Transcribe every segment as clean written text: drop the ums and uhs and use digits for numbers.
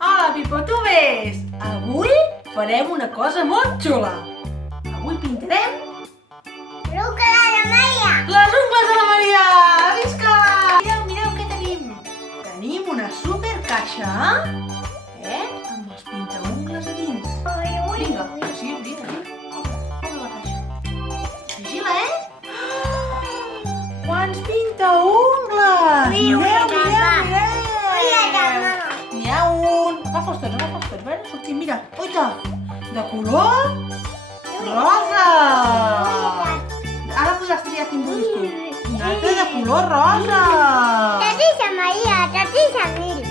Hola, Pipo, tu ves? Avui farem una cosa molt xula. Avui pintarem les ungles de la Maria! Visca! Mireu què tenim. Tenim una super caixa, amb els pintaungles a dins. Vinga, sí, obri la caixa. Vigila, Quants pintaungles! Mireu! N'hi ha un... Agafa'ls tots, a veure, sortim, mira. Oita! De color rosa! Ara podràs triar quin vols tu. Un altre de color rosa!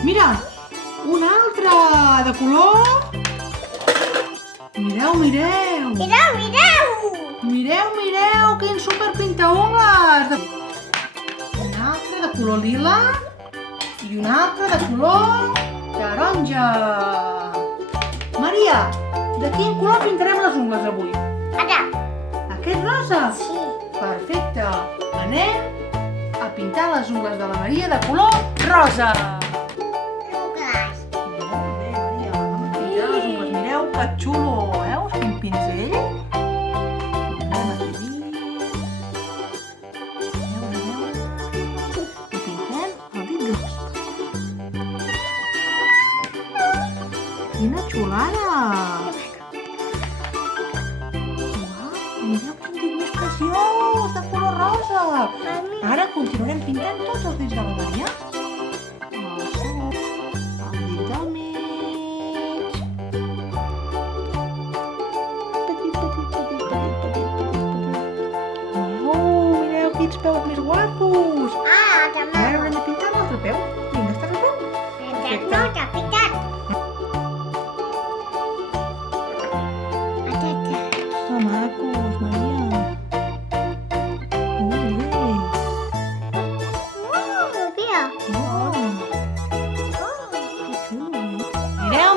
Mira, un altre de color... Mireu! Mireu, quins superpintaungles! Un altre de color lila i un altre de color taronja. Maria, de quin color pintarem les ungles avui? Aquest rosa? Perfecte. Anem a pintar les ungles de la Maria de color rosa. Molt bé, Maria. Anem a pintar les ungles. Mireu que xulo, veus? Quin pinzell. Anem aquí dins. I pintem el dit gros. Quina xulada! Mireu quin dit més preciós, de color rosa! Ara continuarem pintant tots els dits de la Maria. El dit del mig. Mireu quins peus més guapos! Ara haurem de pintar l'altre peu. Vinga, està el peu? Perfecte. Que macos, Maria. Molt bé.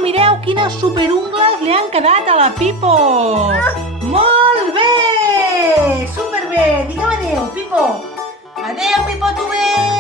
Mireu quines superungles li han quedat a la Pipo. Molt bé! Superbé! Digue'm adéu, Pipo. Adéu, Pipo, tu bé!